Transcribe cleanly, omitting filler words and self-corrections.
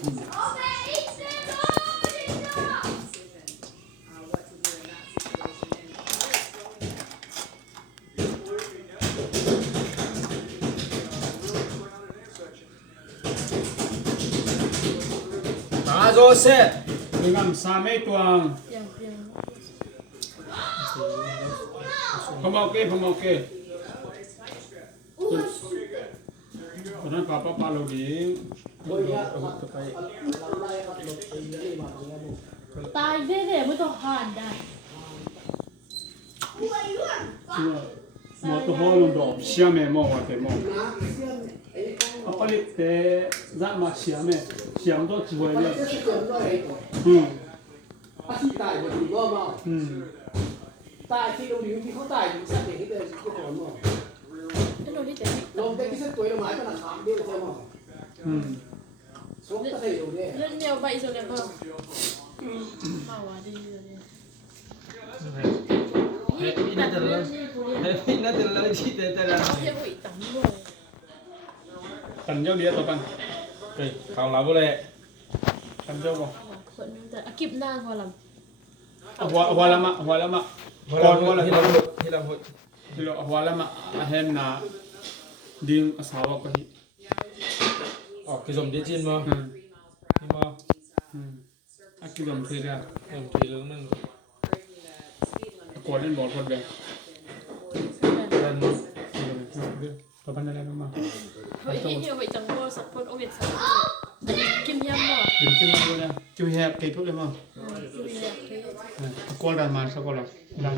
โซเซ่dengan samai tuang pemakai karena papa palu di ตายเด้ๆไม่ต้องผ่านได้ semua tu holong dong siame mau wate mau apa ni te zama siame siam tu jual niที่ตายบนหัวมั้งตายที่โรงเรียนที่เขาตายอยู่สัตว์เด็กที่เดินที่ก่อนมั้ง ไอ้โดนที่เด็ก ลงเด็กที่สักตัวละไม้ก็หนักขามเดียวใช่มั้งสมตะเคียนอยู่เนี่ย เรื่องเดียวใบโซเลียมก็มาวาดีเลยนี่น่าจะเลิกนี่น่าจะเลิกที่แต่ละเที่ยวอีกตั้งด้วย kan jauh dia tu kan เฮ้ยข่าวเราก็เลย kan jauh kok คนนึงแต่อากิบหน้าพอลำ awal lama ที่เราพูด Silo awal lama ahen na ding asawa ko hi ออกกิจมจีนมานี่มา akilom thira เริ่มทีเรื่องนึง ko len bol ko be เล่นมา to ban le ma เฮ้ยเที่ยวไปจังหวัดสักคนโอเวตสักกิมยำบ่ dim kim ma le kim he ke to le ma คืออยาก ko da ma sa ko la dan